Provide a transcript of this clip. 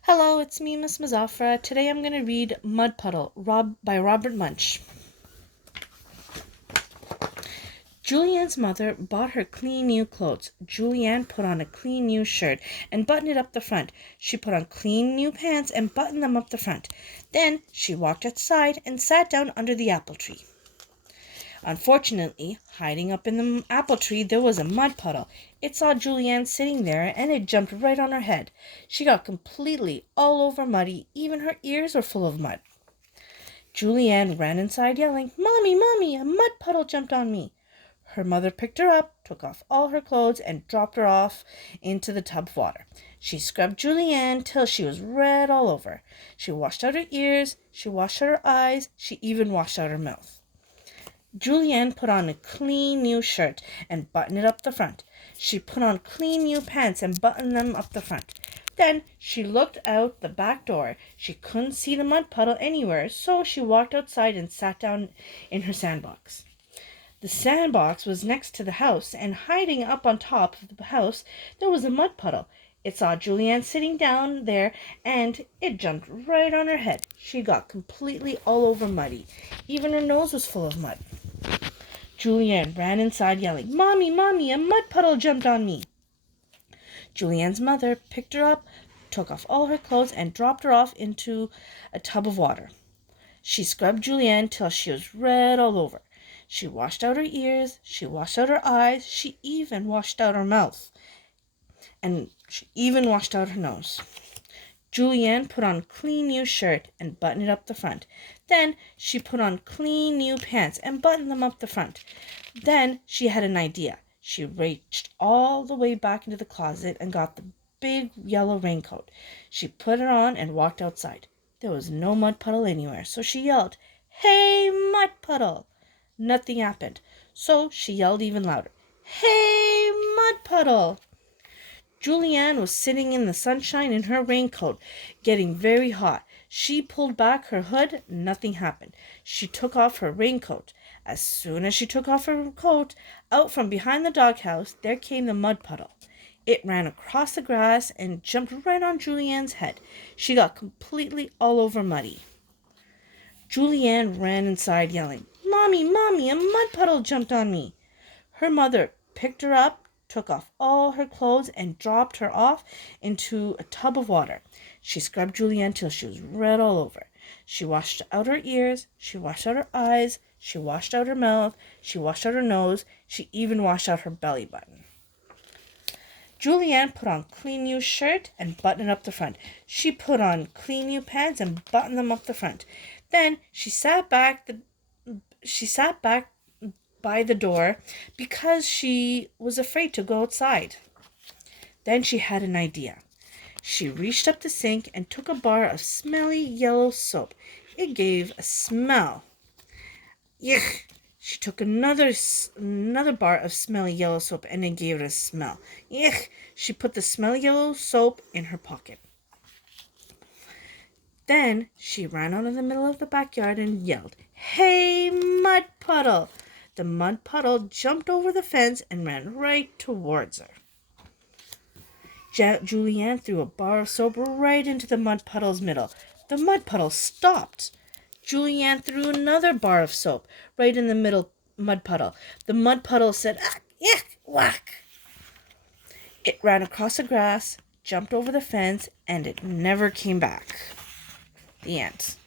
Hello, it's me, Miss Muzaffara. Today I'm going to read Mud Puddle by Robert Munch. Julianne's mother bought her clean new clothes. Julianne put on a clean new shirt and buttoned it up the front. She put on clean new pants and buttoned them up the front. Then she walked outside and sat down under the apple tree. Unfortunately, hiding up in the apple tree, there was a mud puddle. It saw Julianne sitting there, and it jumped right on her head. She got completely all over muddy. Even her ears were full of mud. Julianne ran inside yelling, "Mommy, Mommy, a mud puddle jumped on me." Her mother picked her up, took off all her clothes, and dropped her off into the tub of water. She scrubbed Julianne till she was red all over. She washed out her ears, she washed out her eyes, she even washed out her mouth. Julianne put on a clean new shirt and buttoned it up the front. She put on clean new pants and buttoned them up the front. Then she looked out the back door. She couldn't see the mud puddle anywhere, so she walked outside and sat down in her sandbox. The sandbox was next to the house, and hiding up on top of the house, there was a mud puddle. It saw Julianne sitting down there, and it jumped right on her head. She got completely all over muddy. Even her nose was full of mud. Julianne ran inside yelling, "Mommy, Mommy, a mud puddle jumped on me." Julianne's mother picked her up, took off all her clothes, and dropped her off into a tub of water. She scrubbed Julianne till she was red all over. She washed out her ears, she washed out her eyes, she even washed out her mouth, and she even washed out her nose. Julianne put on a clean new shirt and buttoned it up the front. Then she put on clean new pants and buttoned them up the front. Then she had an idea. She reached all the way back into the closet and got the big yellow raincoat. She put it on and walked outside. There was no mud puddle anywhere, so she yelled, "Hey, mud puddle!" Nothing happened, so she yelled even louder, "Hey, mud puddle!" Julianne was sitting in the sunshine in her raincoat, getting very hot. She pulled back her hood. Nothing happened. She took off her raincoat. As soon as she took off her coat, out from behind the doghouse, there came the mud puddle. It ran across the grass and jumped right on Julianne's head. She got completely all over muddy. Julianne ran inside yelling, "Mommy, Mommy, a mud puddle jumped on me." Her mother picked her up, took off all her clothes, and dropped her off into a tub of water. She scrubbed Julianne till she was red all over. She washed out her ears, she washed out her eyes, she washed out her mouth, she washed out her nose, she even washed out her belly button. Julianne put on clean new shirt and buttoned it up the front. She put on clean new pants and buttoned them up the front. Then she sat back by the door because she was afraid to go outside. Then she had an idea. She reached up the sink and took a bar of smelly yellow soap. It gave a smell. Yuck! She took another bar of smelly yellow soap and it gave it a smell. Yuck! She put the smelly yellow soap in her pocket. Then she ran out of the middle of the backyard and yelled, "Hey, mud puddle!" The mud puddle jumped over the fence and ran right towards her. Julianne threw a bar of soap right into the mud puddle's middle. The mud puddle stopped. Julianne threw another bar of soap right in the middle mud puddle. The mud puddle said, "Ah, yuck, whack." It ran across the grass, jumped over the fence, and it never came back. The end.